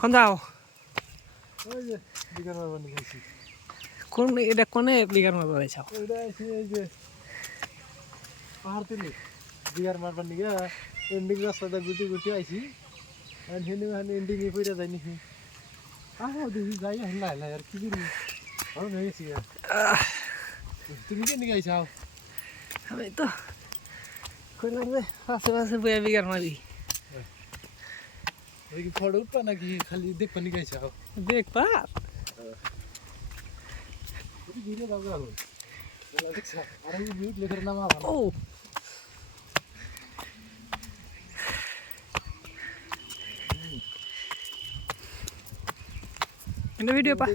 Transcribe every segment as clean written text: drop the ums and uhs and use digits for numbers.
কোন যাও ওই যে বিকার মারবার নিয়ে গেছি কোন এটা কোনে বিঘার মারবা যাইছাও ওইটা আছে এই যে পাহাড় তুলি বিকার মারবার নিয়ে এন্ডিং রাস্তাটা গুটি গুটি আইছি আর হেনে মানে এন্ডিং এ পড়ে যাই নি দেখি যাই হেলা হেলা আর কি করি ভালো হয়ে গেছি তুমি কে নিয়ে আইছাও আমি তো কইলাম যে আশেপাশে বইয়া বিঘার মারি ওই কি ফটো উঠবা নাকি খালি দেখবা নিয়ে আইছাও দেখ পা ভিডিও দাও গা হল দেখছা আর এই মিউট লেখার নাম আবার ও ini video apa?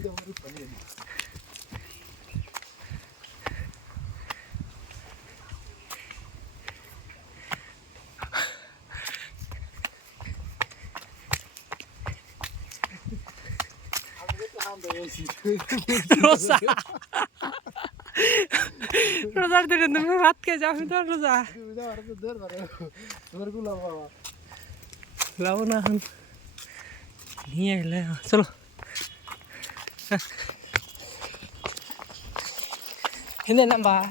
Rosa. Rosa itu dia tuh berat kayak jauh itu Rosa. Lawan nahan. Iya lah, solo. Ini nambah.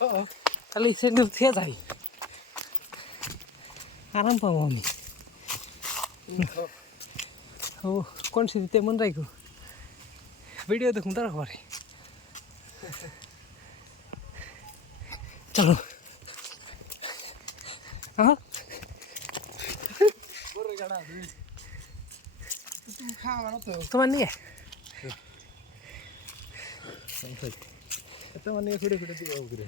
Oh, kali saya dulu tiada lagi. Aram pawami. Oh, konsep itu mana lagi? Video itu kuntar apa ni? Chalo. Hah? Boleh gana tu. Tu kau mana tu? Teman ni ya? Itu mana yang sudah tu aku kira.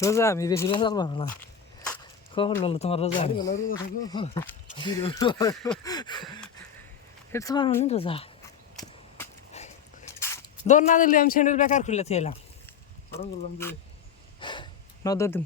Rosa, mi beshi rosa mana? Kau lalu tempat Rosa. Itu mana ni Rosa? Dor na dulu am sendiri bekar kulit hilang. Orang belum tu. No dor tum.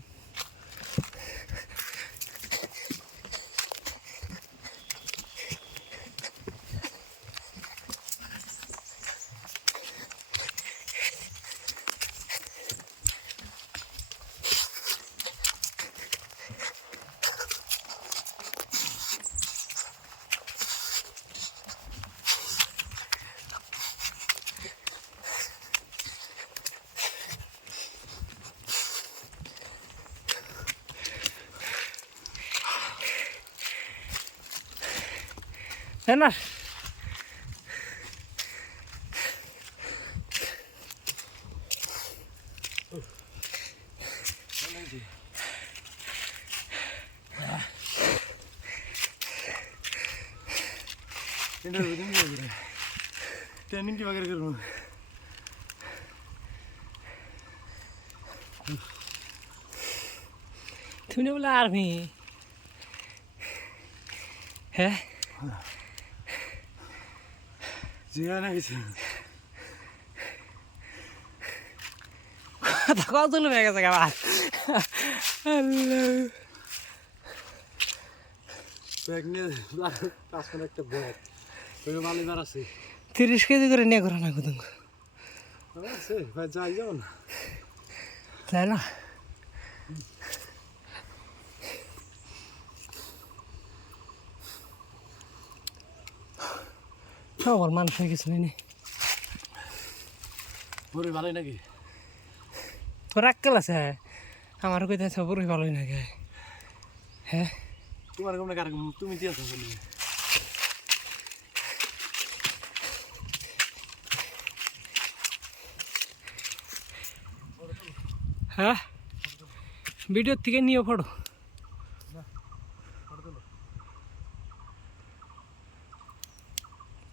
Enak. Ini dah begini lagi. Training di bagian kerana. Tune bola army. Heh? Jangan lagi. Tak kau dulu mereka sekarang. Hello. Bagnya pas connect bag. Kau malu marah sih. 30 kg করে নিয়ে করো না কত আছে ভাই যাই যাও না তাই না আমার মানুষ হয়ে গেছে নি পুরো ভালোই নাকি তোর আক্কেল আছে আমার কইতেছে পুরো ভালোই নাকি হ্যাঁ তোমার কোন কার তুমি দিয়েছো বলি হ্যাঁ ভিডিও থেকে নিয়ে পড়ো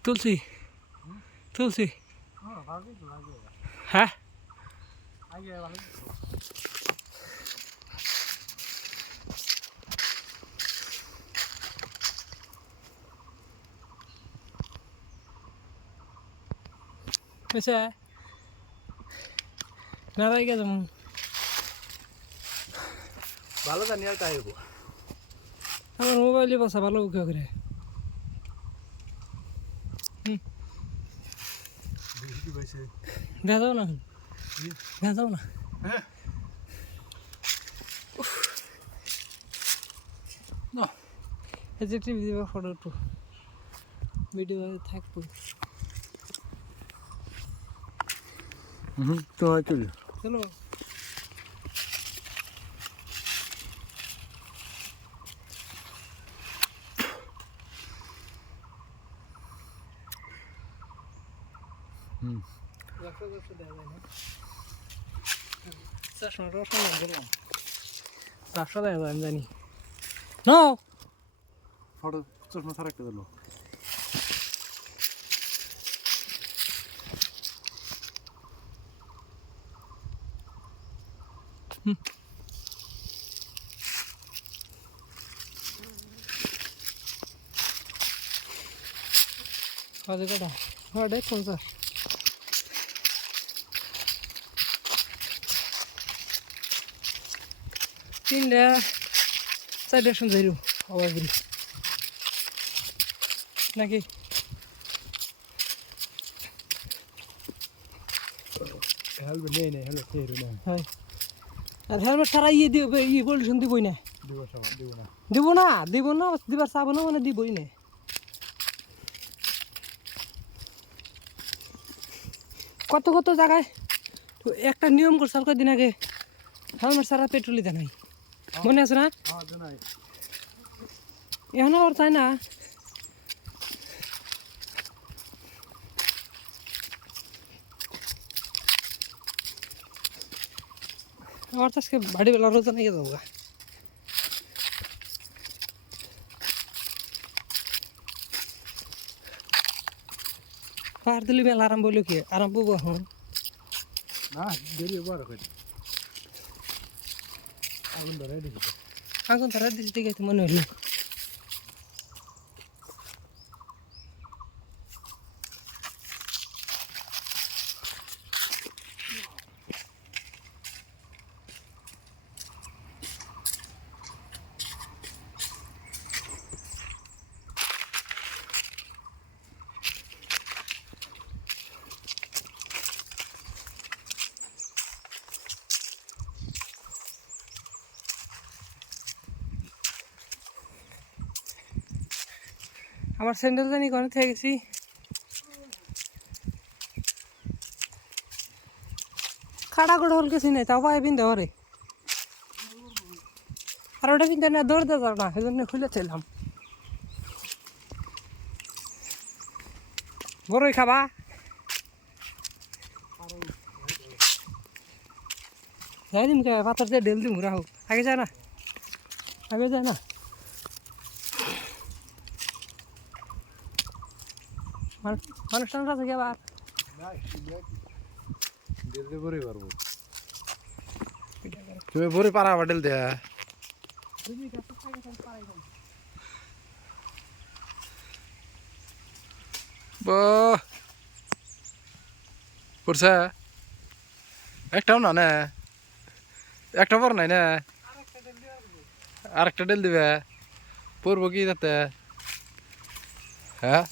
তুলসী তুলসী হ্যাঁ আচ্ছা না রাই গেছে ভালো জানি আর তাই হবো আমার মোবাইলে বসা ভালো উঠে করে দেখা যাও না দেখা যাও না এই যে টিভি দিবা ফটো একটু ভিডিও থাকবো তো চলো চলো চশমাটা অসম্ভব বললাম রাস্তা দেখা যায় আমি জানি না ফটো চশমা ছাড়া একটা দিল কাজে কটা ওটাই 50 তিনটা চারটার সময় যাইরো আবার বলি নাকি হেলমেট নেই নেই হেলমেট নেই রে না হ্যাঁ আর হেলমেট ছাড়া ইয়ে দিব ইয়ে পলিউশন দিবই না দিব সব দিব না দিব না দিবার চাবো না মানে দিবই না কত কত জায়গায় তো একটা নিয়ম করছে কয়েকদিন আগে হেলমেট ছাড়া পেট্রোল দিতে নাই মনে আছে না হ্যাঁ জানাই এখন আর চাই না আমার তো আজকে বাড়ি বেলা রোজা নিয়ে যাবো পার দিলি মেলা আরাম বললো কি আরাম পাবো এখন না দেরি বড় কই আগুন ধরে দিছি এখন তারা দিচ্ছি ঠিক আছে মনে হলো আমার স্যান্ডেল জানি কোনে থেকে গেছি খাড়া করে হল গেছি নাই তাও পায়ে পিনতে পারে আর ওটা পিনতে না দৌড়তে যাও না সেজন্য খুলে ছিলাম বড়ই খাবা যাই দিন কে পাথর দিয়ে ঢেল দিম রাহু আগে যায় না আগে যায় না মানুষ টানুষ আছে কি আবার দিলে বড়ই পারবো তুমি বড়ই পারা বাটেল দে বাহ পড়ছে একটাও না না একটা পর নাই না আরেকটা ডেল দিবে পড়বো কি তাতে হ্যাঁ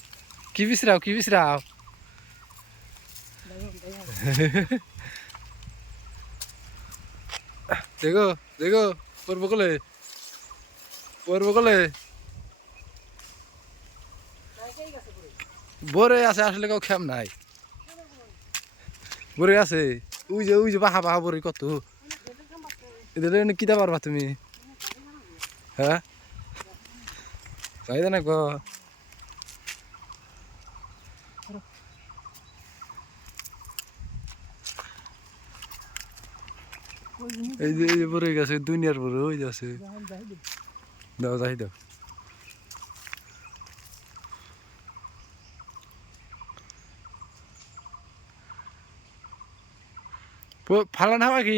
কি বিশ্রাও দেখো দেখো পড়বো কলে বরে আছে আসলে কেউ খেম নাই বরে আছে ওই যে বাহা বরে কত এদের কিতা পারবা তুমি হ্যাঁ যাই না গো এই যে বরে গেছে দুনিয়ার বড় ওই যে আছে দাও যাই দাও ফালান হাওয়া কি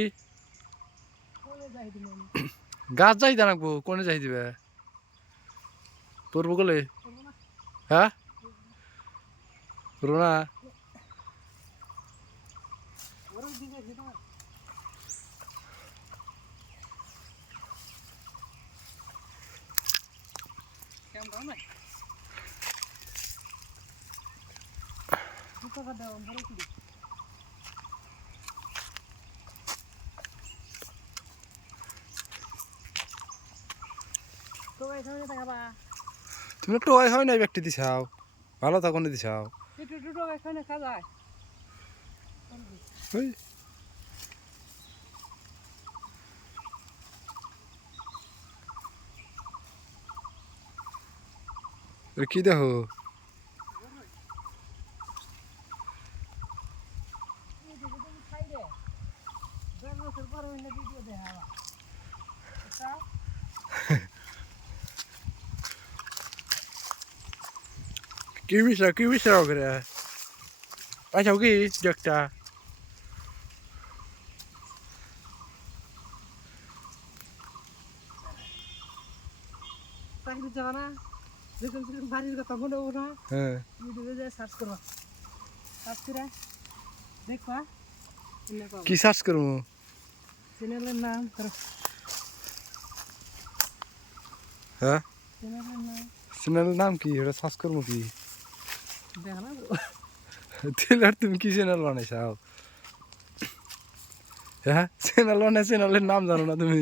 গাছ যাই জানাবো কোনে যাই দিবে পড়বো গলে হ্যাঁ রোনা তুমি একটু হয় নাই ব্যক্তি দিছাও ভালো তখন দিছাও একটু দুটো এখানে খাওয়া ওই কি দেখো কি বিষয় করে আচ্ছা কি একটা চাকরি যাওয়া না যখন বাড়ির কথা মনে হবো না হ্যাঁ ইউটিউবে যে সার্চ করবা সার্চ করে দেখবা কি সার্চ করবো চ্যানেলের নাম হ্যাঁ চ্যানেলের নাম চ্যানেলের নাম কি ওটা সার্চ করবো কি দেখা না তাহলে আর তুমি কি চ্যানেল বানাইছাও হ্যাঁ চ্যানেল বানাই চ্যানেলের নাম জানো না তুমি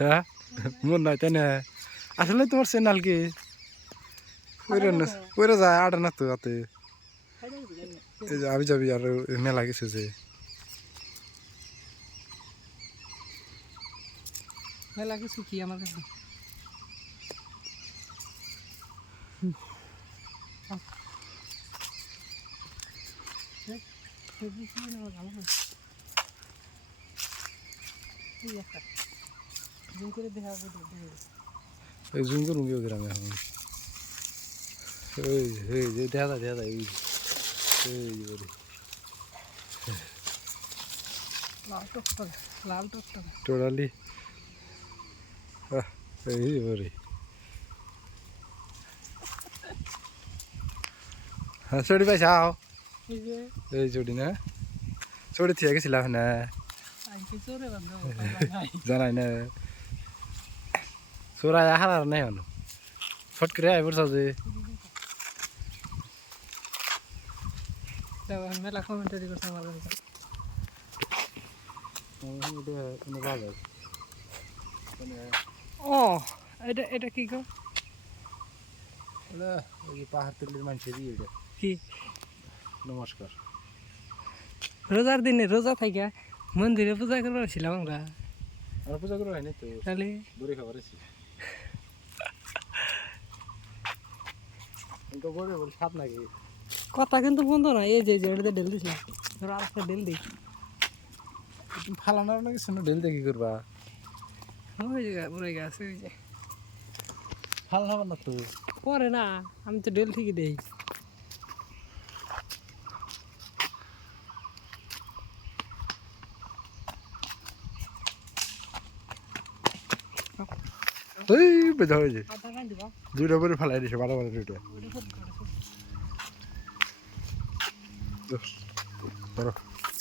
হ্যাঁ মন নাই তাই না আসলে তোমার চ্যানেল কি কইরা যায় আটা না তো রাতে এই যে আবি যাবি আর মেলা গেছে যে মেলা কিছু কি আমার কাছে জুম করে দেখা এই জুম করুন কি গ্রামে এখন এই এই যে দেখা যায় এই বলি লাল টকটক টোটালি এই বলি হ্যাঁ চড়ি পাইছাও এই যে এই চড়ি না চড়ি থিয়া গেছিলাম না আইকে চোরে বান্ধব জানাই না চোরাই হারার নাই হনো ফট করে আই পড়ছাও যে মেলা কমেন্টারি করছে আমার ও এটা এটা কি গো পাহাড়তলির মানুষেরই এটা কি নমস্কার রোজার দিনে রোজা থাকে মন্দিরে পূজা করবার ছিলাম আমরা আর পূজা করা হয়নি তো তাহলে দূরে খাবার আছি কিন্তু বড় বড় সাপ নাকি কথা কিন্তু বন্ধ না এই যে এটা ঢেল দিছিলাম ধরো আর একটা ঢেল দিই ফালানোর নাকি শুনো ঢেলতে কি করবা ওই যে পড়ে গেছে ওই যে ফালানো না তো পরে না আমি তো ঢেল ঠিকই দেই এই বেজা হয়ে যায় আধা গান দিবা দুইটা করে ফালাই দিছে ভালো ভালো দুইটা ধরো